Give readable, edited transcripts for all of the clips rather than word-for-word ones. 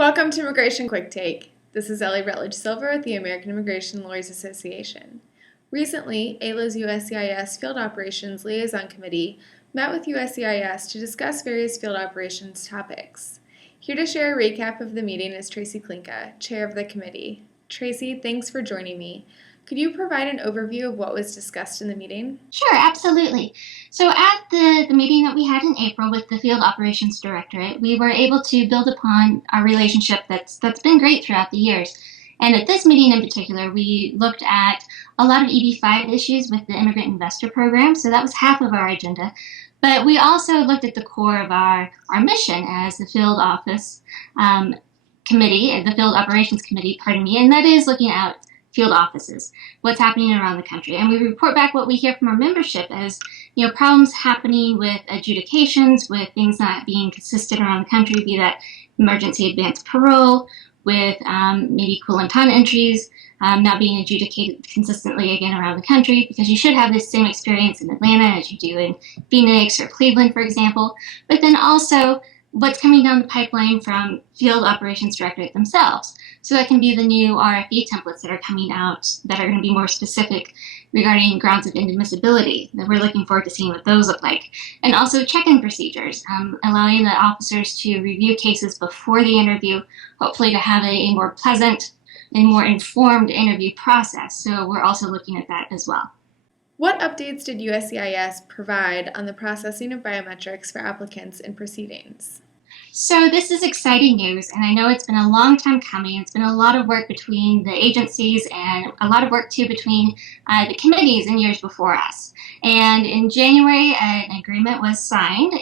Welcome to Immigration Quicktake. This is Ellie Rutledge Silver with the American Immigration Lawyers Association. Recently, AILA's USCIS Field Operations Liaison Committee met with USCIS to discuss various field operations topics. Here to share a recap of the meeting is Tracie Klinke, chair of the committee. Tracie, thanks for joining me. Could you provide an overview of what was discussed in the meeting? Sure, absolutely. So at the meeting that we had in April with the Field Operations Directorate, we were able to build upon our relationship that's been great throughout the years. And at this meeting in particular, we looked at a lot of EB-5 issues with the Immigrant Investor Program, so that was half of our agenda. But we also looked at the core of our mission as the Field Office Committee, the Field Operations Committee, and that is looking at field offices, what's happening around the country. And we report back what we hear from our membership as, problems happening with adjudications, with things not being consistent around the country, be that emergency advance parole, with maybe cool-and-ton entries not being adjudicated consistently again around the country, because you should have this same experience in Atlanta as you do in Phoenix or Cleveland, for example. But then also what's coming down the pipeline from Field Operations Directorate themselves. So that can be the new RFE templates that are coming out that are going to be more specific regarding grounds of inadmissibility. That we're looking forward to seeing what those look like. And also check-in procedures, allowing the officers to review cases before the interview, hopefully to have a more pleasant and more informed interview process. So we're also looking at that as well. What updates did USCIS provide on the processing of biometrics for applicants in proceedings? So this is exciting news, and I know it's been a long time coming. It's been a lot of work between the agencies and a lot of work too between the committees in years before us. And in January, an agreement was signed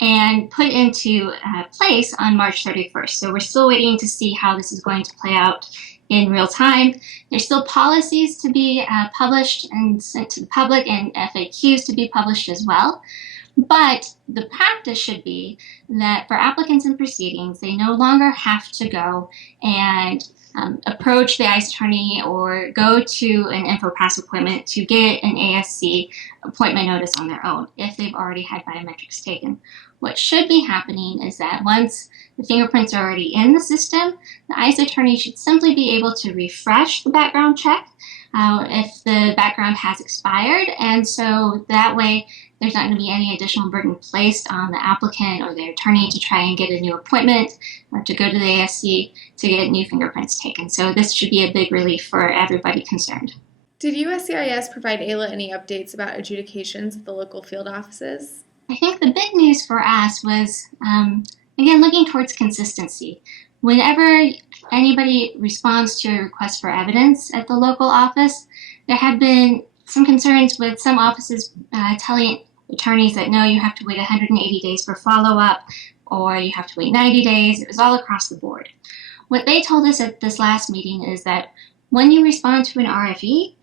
and put into place on March 31st. So we're still waiting to see how this is going to play out in real time. There's still policies to be published and sent to the public, and FAQs to be published as well. But the practice should be that for applicants in proceedings, they no longer have to go and approach the ICE attorney or go to an InfoPass appointment to get an ASC appointment notice on their own if they've already had biometrics taken. What should be happening is that once the fingerprints are already in the system, the ICE attorney should simply be able to refresh the background check if the background has expired, and so that way there's not going to be any additional burden placed on the applicant or their attorney to try and get a new appointment or to go to the ASC to get new fingerprints taken. So this should be a big relief for everybody concerned. Did USCIS provide AILA any updates about adjudications at the local field offices? I think the big news for us was, again, looking towards consistency. Whenever anybody responds to a request for evidence at the local office, there have been some concerns with some offices telling attorneys that no, you have to wait 180 days for follow-up, or you have to wait 90 days. It was all across the board. What they told us at this last meeting is that when you respond to an RFE,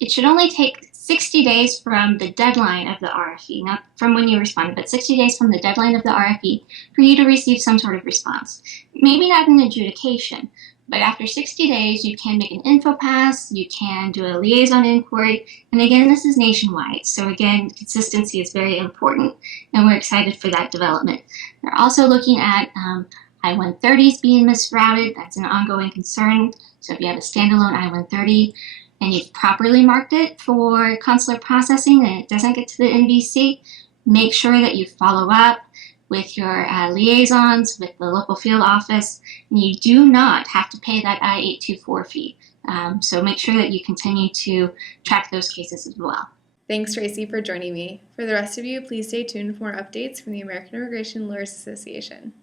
it should only take 60 days from the deadline of the RFE, not from when you responded, but 60 days from the deadline of the RFE for you to receive some sort of response. Maybe not an adjudication, but after 60 days, you can make an InfoPass, you can do a liaison inquiry, and again, this is nationwide. So again, consistency is very important, and we're excited for that development. They're also looking at I-130s being misrouted. That's an ongoing concern. So if you have a standalone I-130, and you've properly marked it for consular processing and it doesn't get to the NVC, make sure that you follow up with your liaisons with the local field office, and you do not have to pay that I-824 fee. So make sure that you continue to track those cases as well. Thanks, Tracie, for joining me. For the rest of you, please stay tuned for more updates from the American Immigration Lawyers Association.